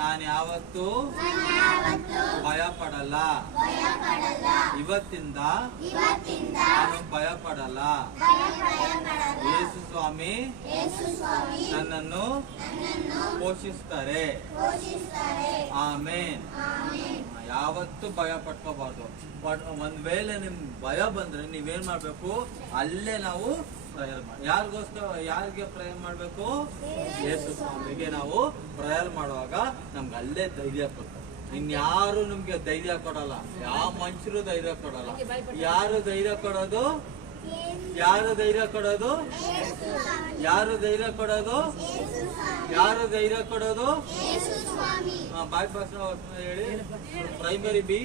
ನಾನು ಯಾವತ್ತೂ ಭಯ ಪಡಲ್ಲ. ಇವತ್ತಿಂದ ನಾನು ಭಯ ಪಡಲ್ಲ. ಯೇಸು ಸ್ವಾಮಿ ನನ್ನನ್ನು ಪೋಷಿಸ್ತಾರೆ. ಆಮೇನ್. ಯಾವತ್ತೂ ಭಯ ಪಟ್ಕೋಬಾರ್ದು. ಒಂದ್ ವೇಳೆ ನಿಮ್ ಭಯ ಬಂದ್ರೆ ನೀವೇನ್ ಮಾಡ್ಬೇಕು? ಅಲ್ಲೇ ನಾವು ಪ್ರೇಯರ್ ಮಾಡಿ. ಯಾರಿಗೆ ಪ್ರೇಯರ್ ಮಾಡ್ಬೇಕು? ಯೇಸು ಸ್ವಾಮಿಗೆ ನಾವು ಪ್ರೇಯರ್ ಮಾಡುವಾಗ ನಮ್ಗೆ ಅಲ್ಲೇ ಧೈರ್ಯ ಕೊಡ್ತಾರೆ. ಇನ್ಯಾರು ನಿಮ್ಗೆ ಧೈರ್ಯ ಕೊಡಲ್ಲ. ಯಾವ ಮನುಷ್ಯರು ಧೈರ್ಯ ಕೊಡಲ್ಲ. ಯಾರು ಧೈರ್ಯ ಕೊಡೋದು? ಯಾರು ಧೈರ್ಯ ಕೊಡೋದು? ಯಾರು ಧೈರ್ಯ ಕೊಡೋದು? ಯಾರು ಧೈರ್ಯ ಕೊಡೋದು? ಬಾಯ್ ಭಾಷಣ ಹೇಳಿ. Primary B.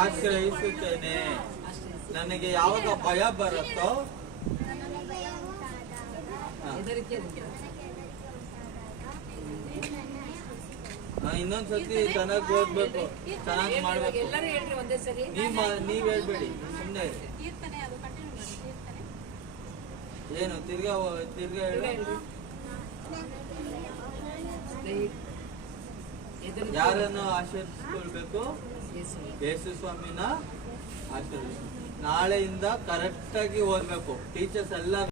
ಆಶ್ರಯಿಸುತ್ತೇನೆ. ನನಗೆ ಯಾವಾಗ ಭಯ ಬರುತ್ತೋ ಇನ್ನೊಂದ್ಸತಿ ಚೆನ್ನಾಗಿ ಓದ್ಬೇಕು, ಚೆನ್ನಾಗಿ ಮಾಡ್ಬೇಕು. ನೀವ್ ಹೇಳ್ಬೇಡಿ, ಸುಮ್ಮನೆ ಏನು ತಿರ್ಗಾ ಹೇಳು. ಯಾರನ್ನು ಆಶೀರ್ವಿಸ್ಕೊಳ್ಬೇಕು? ಯೇಸು ಸ್ವಾಮಿನ ಆಶೀರ್ವಿಸ್. ನಾಳೆಯಿಂದ ಕರೆಕ್ಟ್ ಆಗಿ ಓದ್ಬೇಕು. ಟೀಚರ್ಸ್ ಎಲ್ಲ